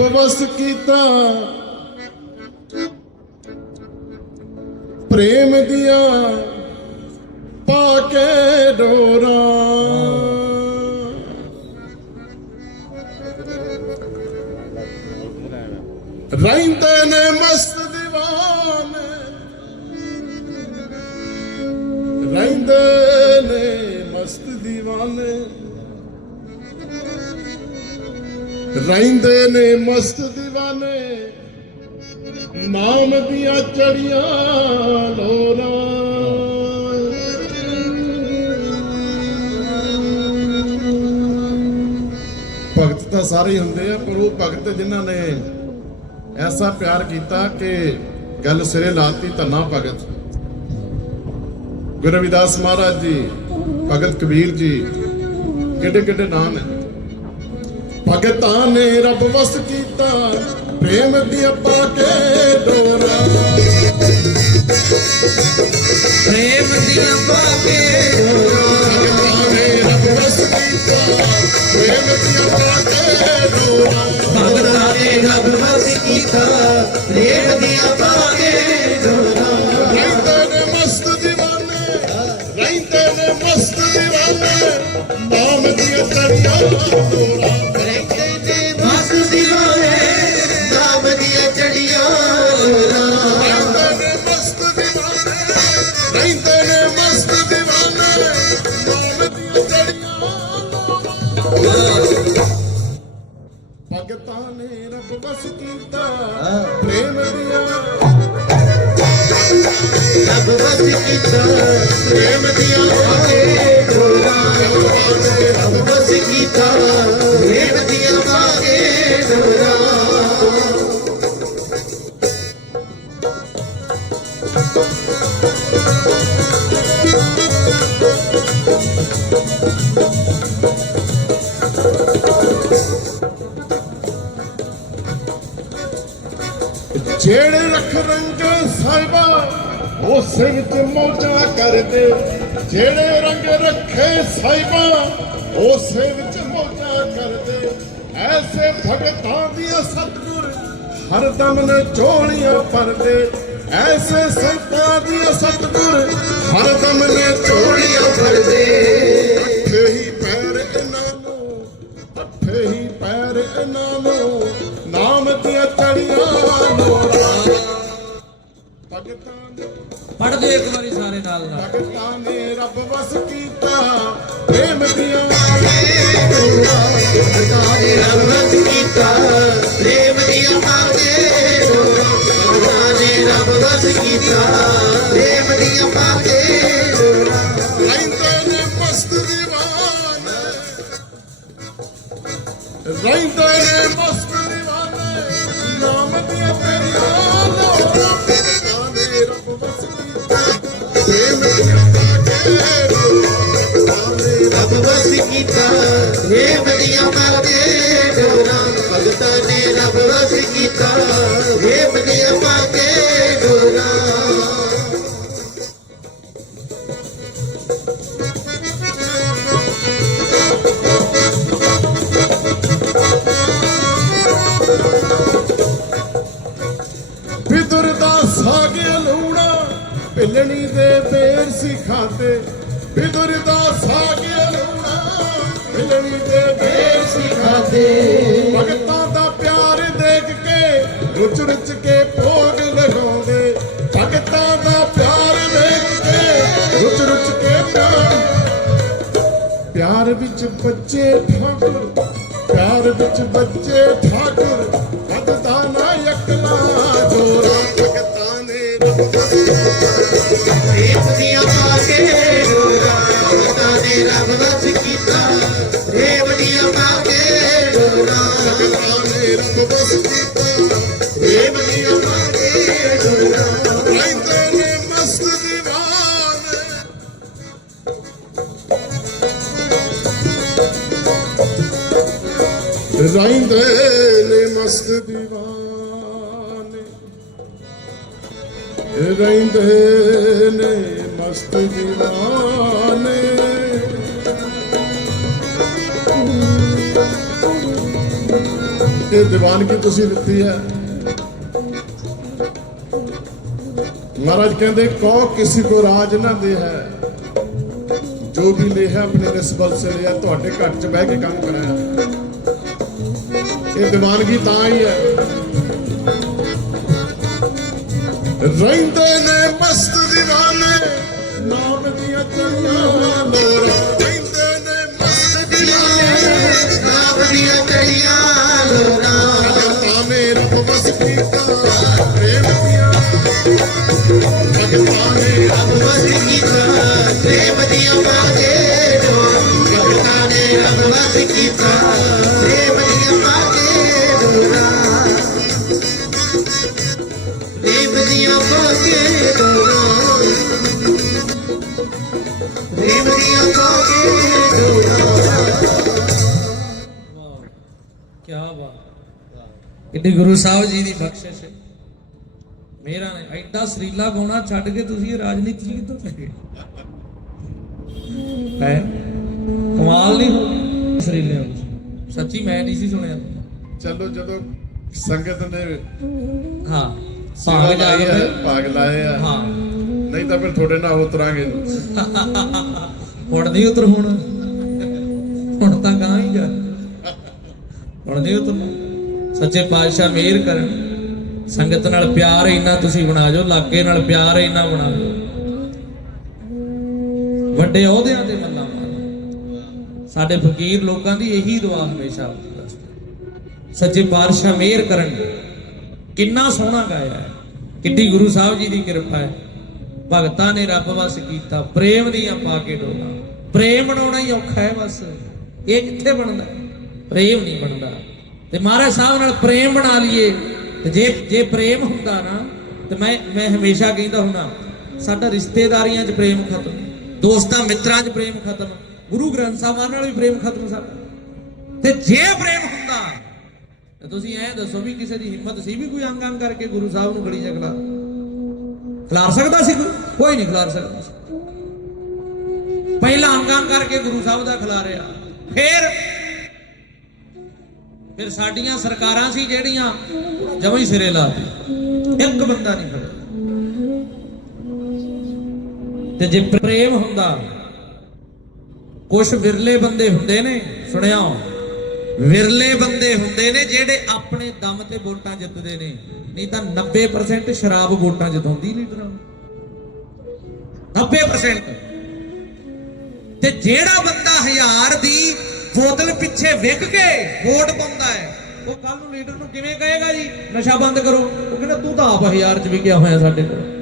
ਰੱਬ ਕੀਤਾ। ਪ੍ਰੇਮ ਦੀਆਂ ਪਾ ਕੇ ਡੋਰਾ। ਰਹਿੰਦੇ ਨੇ ਮਸਤ ਦੀਵਾਨ। ਰਹਿੰਦੇ ਨੇ ਮਸਤ ਦੀਵਾਨ। ਰਹਿੰਦੇ ਨੇ ਮਸਤ دیਵਾਨੇ ਨਾਮ ਦੀਆਂ ਚੜੀਆਂ ਲੋਰਾਂ। ਭਗਤ ਤਾਂ ਸਾਰੇ ਹੀ ਹੁੰਦੇ ਆ, ਪਰ ਉਹ ਭਗਤ ਜਿਨ੍ਹਾਂ ਨੇ ਐਸਾ ਪਿਆਰ ਕੀਤਾ ਕਿ ਗੱਲ ਸਿਰੇ ਲਾਤੀ ਧੰਨਾ ਭਗਤ। ਗੁਰੂ ਰਵਿਦਾਸ ਮਹਾਰਾਜ ਜੀ, ਭਗਤ ਕਬੀਰ ਜੀ ਕਿੱਡੇ ਕਿੱਡੇ ਨਾਮ ਹੈ ਭਗਤਾਂ ਨੇ ਰੱਬ ਵਸ ਕੀਤਾ ਪ੍ਰੇਮ ਦੀਆਂ ਪਾ ਕੇ ਡੋਰਾ। ਪ੍ਰੇਮ ਦੀਆਂ ਪਾ ਕੇ ਡੋਰਾ ਨੇ ਰੱਬ ਵਸ ਕੀਤਾ ਪ੍ਰੇਮ ਦੀਆਂ ਪਾ ਕੇ ਡੋਰਾ। ਭਗਤਾਂ ਨੇ ਰੱਬ ਵਸ ਕੀਤਾ ਪ੍ਰੇਮ ਦੀਆਂ ਪਾ ਕੇ ਮਸਤ دیਵਾਨੇ ਨਾਮ ਦੀਆਂ ਤੜੀਆਂ ਡੋਰਾ ਕੀਤਾ। ਪ੍ਰੇਮ ਦੀਆਂ ਰੱਬ ਵਸ ਕੀਤਾ। ਪ੍ਰੇਮ ਦੀਆਂ ਪਾਕੇ ਡੋਰਾ ਰੱਬ ਵਸ ਕੀਤਾ। ਪ੍ਰੇਮ ਦੀਆਂ ਜਿਹੜੇ ਰੱਖ ਰੰਗ ਸਾਹਿਬਾ, ਉਸੇ ਵਿੱਚ ਮੌਜਾਂ ਕਰਦੇ। ਜਿਹੜੇ ਰੰਗ ਰੱਖੇ ਸਾਹਿਬਾ, ਉਸੇ ਵਿੱਚ ਮੌਜਾਂ ਕਰਦੇ। ਐਸੇ ਭਗਤਾਂ ਦੀਆਂ ਸਤਿਗੁਰ ਹਰਦਮ ਨੇ ਝੋਲੀਆਂ ਭਰਦੇ। ਐਸੇ ਸੰਤਾਂ ਦੀਆਂ ਸਤਿਗੁਰ ਹਰਦਮ ਨੇ ਝੋਲੀਆਂ ਭਰਦੇ। ਹੱਥੇ ਹੀ ਪੈਰ ਇਹਨਾਂ ਨੂੰ ਹੱਥੇ ਹੀ ਪੈਰ ਇਹਨਾਂ ਨੂੰ, ਨਾਮ ਦੀਆਂ ਚੜੀਆਂ ਪੜਦੇ ਇੱਕ ਵਾਰੀ ਸਾਰੇ ਨਾਲ ਨਾਲ। ਭਗਤਾਂ ਨੇ ਰੱਬ ਵਸ ਕੀਤਾ, ਪ੍ਰੇਮ ਦੀਆਂ ਭਗਤਾਂ ਨੇ ਰੱਬ ਵਸ ਕੀਤਾ ਪ੍ਰੇਮ ਦੀਆਂ ਪਾਕੇ ਡੋਰਾ ਨੇ ਰੱਬ ਵਸ ਕੀਤਾ ਪ੍ਰੇਮ ਦੀਆਂ ਪਾਕੇ ਰਹਿੰਦੇ ਨੇ ਮਸਤ ਦੀਵਾਨੇ ਰਹਿੰਦੇ ਨੇ ਰੱਬ ਕੀਤਾ ਪ੍ਰੇਮ ਦੀਆਂ ਪਾਕੇ ਡੋਰਾ ਭਗਤਾਂ ਨੇ ਰੱਬ ਵਸ ਕੀਤਾ। ਪ੍ਰੇਮ ਦੀਆਂ ਪਾਕੇ ਡੋਰਾ। ਫਿਦਰ ਦਾ ਸਾਗ ਲੂਣਾ ਪਿਲਣੀ ਦੇ ਬੇਰ ਸਿਖਾਤੇ। ਫਿਦਰ ਦਾ ਸਾਗ ਲੂਣਾ ਪਿਲਣੀ ਦੇ ਬੇਰ ਭਗਤਾਂ ਦਾ ਪਿਆਰ ਦੇਖ ਕੇ, ਰੁਚ ਰੁਚ ਕੇ ਭੋਗ ਲਗਾਉਂਦੇ। ਭਗਤਾਂ ਦਾ ਪਿਆਰ ਦੇਖ ਕੇ, ਰੁਚ ਰੁਚ ਕੇ ਪਿਆਰ ਪਿਆਰ ਵਿੱਚ ਬੱਚੇ ਠਾਕੁਰ, ਪਿਆਰ ਵਿੱਚ ਬੱਚੇ ਠਾਕੁਰ ਕਦਦਾ ਨਾ ਇਕਲਾ ਜੋਰਾ। ਭਗਤਾਂ ਨੇ ਰਹਿੰਦੇ ਨੇ ਮਸਤ ਦੀਵਾਨੇ ਰਹਿੰਦੇ ਨੇ ਮਸਤ ਦੀਵਾਨੇ ਇਹ ਦੀਵਾਨਗੀ ਤੁਸੀਂ ਦਿੱਤੀ ਹੈ? ਮਹਾਰਾਜ ਕਹਿੰਦੇ ਕੋ ਕਿਸੇ ਕੋ ਰਾਜ ਨਾ ਦੇ ਹੈ। ਜੋ ਵੀ ਲਿਆ ਆਪਣੇ ਨਿਸਬਤ ਸੇ ਲਿਆ ਤੁਹਾਡੇ ਘਰ ਚ ਬਹਿ ਕੇ ਕੰਮ ਕਰਾਇਆ ਇਹ ਦੀਵਾਨਗੀ ਤਾਂ ਹੀ ਹੈ। ਰਹਿੰਦੇ ਨੇ ਮਸਤ ਦੀਵਾਨੇ, ਨਾਮ ਦੀਆਂ ਚੜੀਆਂ ਲੋਰ ਰਹਿੰਦੇ ਨੇ ਮਸਤ ਦੀਵਾਨੇ, ਨਾਮ ਦੀਆਂ ਕੜੀਆਂ ਲੋਕਾਂ। ਭਗਤਾਂ ਨੇ ਰੱਬ ਕੀਤਾ ਪ੍ਰੇਮ ਦੀਆਂ ਬਾਤ ਗੁਰੂ ਸਾਹਿਬ ਜੀ ਦੀ ਬਖਸ਼ਿਸ਼। ਹੈ ਮੇਰਾ ਨੇ ਐਡਾ ਸਰੀਲਾ ਗਾਉਣਾ ਛੱਡ ਕੇ ਤੁਸੀਂ ਇਹ ਰਾਜਨੀਤੀ ਕਿੱਥੋਂ ਪੈ ਗਏ? ਹੈ? ਕਮਾਲ ਨਹੀਂ ਹੋ ਸਰੀਲੇ ਹੋ ਸੱਚੀ ਮੈਂ ਨਹੀਂ ਸੀ ਸੁਣਿਆ। ਚਲੋ ਜਦੋਂ ਸੰਗਤ ਨੇ ਹਾਂ। ਭਾਗ ਲਾਏ ਕੇ ਆ ਫਿਰ- ਭਾਗ ਲਾਏ ਆ। ਹਾਂ। ਨਹੀਂ ਤਾਂ ਫਿਰ ਤੁਹਾਡੇ ਨਾਲ ਉਤਰਾਂਗੇ। ਹੁਣ ਨਹੀਂ ਉਤਰ ਹੁਣ। ਹੁਣ ਤਾਂ ਗਾਂ ਹੀ ਜਾ ਹੁਣ ਨਹੀਂ ਉਤਰ। ਸੱਚੇ ਪਾਤਸ਼ਾਹ ਮਿਹਰ ਕਰਨ। ਸੰਗਤ ਨਾਲ ਪਿਆਰ ਇੰਨਾ ਤੁਸੀਂ ਬਣਾ ਜੋ ਲਾਗੇ ਨਾਲ ਪਿਆਰ ਇੰਨਾ ਬਣਾ ਜੋ ਵੱਡੇ ਅਹੁਦਿਆਂ ਤੇ ਮੱਲਾ ਮਾਰੋ। ਸਾਡੇ ਫਕੀਰ ਲੋਕਾਂ ਦੀ ਇਹੀ ਦੁਆ ਹਮੇਸ਼ਾ ਸੱਚੇ ਪਾਤਸ਼ਾਹ ਮਿਹਰ ਕਰਨ। ਕਿੰਨਾ ਸੋਹਣਾ ਗਾਇਆ ਹੈ। ਕਿੱਡੀ ਗੁਰੂ ਸਾਹਿਬ ਜੀ ਦੀ ਕਿਰਪਾ ਹੈ। ਭਗਤਾਂ ਨੇ ਰੱਬ ਵਸ ਕੀਤਾ। ਪ੍ਰੇਮ ਦੀਆਂ ਪਾ ਕੇ ਡੋਲਾ। ਪ੍ਰੇਮ ਬਣਾਉਣਾ ਹੀ ਔਖਾ ਹੈ ਬਸ। ਇਹ ਕਿੱਥੇ ਬਣਦਾ ਪ੍ਰੇਮ ਨਹੀਂ ਬਣਦਾ। ਤੇ ਮਹਾਰਾਜ ਸਾਹਿਬ ਨਾਲ ਪ੍ਰੇਮ ਬਣਾ ਲਈਏ। ਤੇ ਜੇ ਜੇ ਪ੍ਰੇਮ ਹੁੰਦਾ ਨਾ, ਤੇ ਮੈਂ ਮੈਂ ਹਮੇਸ਼ਾ ਕਹਿੰਦਾ ਹੁੰਦਾ, ਸਾਡਾ ਰਿਸ਼ਤੇਦਾਰੀਆਂ 'ਚ ਪ੍ਰੇਮ ਖਤਮ, ਦੋਸਤਾਂ ਮਿੱਤਰਾਂ 'ਚ ਪ੍ਰੇਮ ਖਤਮ, ਗੁਰੂ ਗ੍ਰੰਥ ਸਾਹਿਬ ਨਾਲ ਵੀ ਪ੍ਰੇਮ ਖਤਮ ਸਾਡਾ। ਤੇ ਜੇ ਪ੍ਰੇਮ ਹੁੰਦਾ ਤੇ ਤੁਸੀਂ ਐਂ ਦੱਸੋ ਵੀ ਕਿਸੇ ਦੀ ਹਿੰਮਤ ਸੀ ਵੀ ਕੋਈ ਅੰਗ ਅੰਗ ਕਰਕੇ ਗੁਰੂ ਸਾਹਿਬ ਨੂੰ ਗਲੀ ਜਗਲਾ ਖਿਲਾਰ ਸਕਦਾ ਸੀ ਕੋਈ? ਕੋਈ ਨਹੀਂ ਖਿਲਾਰ ਸਕਦਾ ਪਹਿਲਾਂ ਅੰਗ ਅੰਗ ਕਰਕੇ ਗੁਰੂ ਸਾਹਿਬ ਦਾ ਖਿਲਾਰਿਆ। ਫਿਰ ਫਿਰ ਸਾਡੀਆਂ ਸਰਕਾਰਾਂ ਸੀ ਜਿਹੜੀਆਂ ਜਮਾਂ ਹੀ ਸਿਰੇ ਲਾਤੀ। ਇੱਕ ਬੰਦਾ ਨਹੀਂ ਖੜਾ ਤੇ ਜੇ ਪ੍ਰੇਮ ਹੁੰਦਾ ਕੁਝ ਵਿਰਲੇ ਬੰਦੇ ਹੁੰਦੇ ਨੇ, ਸੁਣਿਆ ਵਿਰਲੇ ਬੰਦੇ ਹੁੰਦੇ ਨੇ ਜਿਹੜੇ ਆਪਣੇ ਦਮ ਤੇ ਵੋਟਾਂ ਜਿੱਤਦੇ ਨੇ। ਨਹੀਂ ਤਾਂ 90% ਸ਼ਰਾਬ ਵੋਟਾਂ ਜਿਤਾਉਂਦੀ ਲੀਡਰਾਂ ਨੂੰ। 90% ਤੇ ਜਿਹੜਾ ਬੰਦਾ ਹਜ਼ਾਰ ਦੀ ਬੋਤਲ ਪਿੱਛੇ ਵਿਕ ਕੇ ਵੋਟ ਪਾਉਂਦਾ ਹੈ, ਉਹ ਕੱਲ ਨੂੰ ਲੀਡਰ ਨੂੰ ਕਿਵੇਂ ਕਹੇਗਾ ਜੀ, ਨਸ਼ਾ ਬੰਦ ਕਰੋ। ਉਹ ਕਹਿੰਦਾ, ਤੂੰ ਤਾਂ ਆਪ ਹਜ਼ਾਰ ਚ ਵਿਕਿਆ ਹੋਇਆ ਸਾਡੇ ਕੋਲ।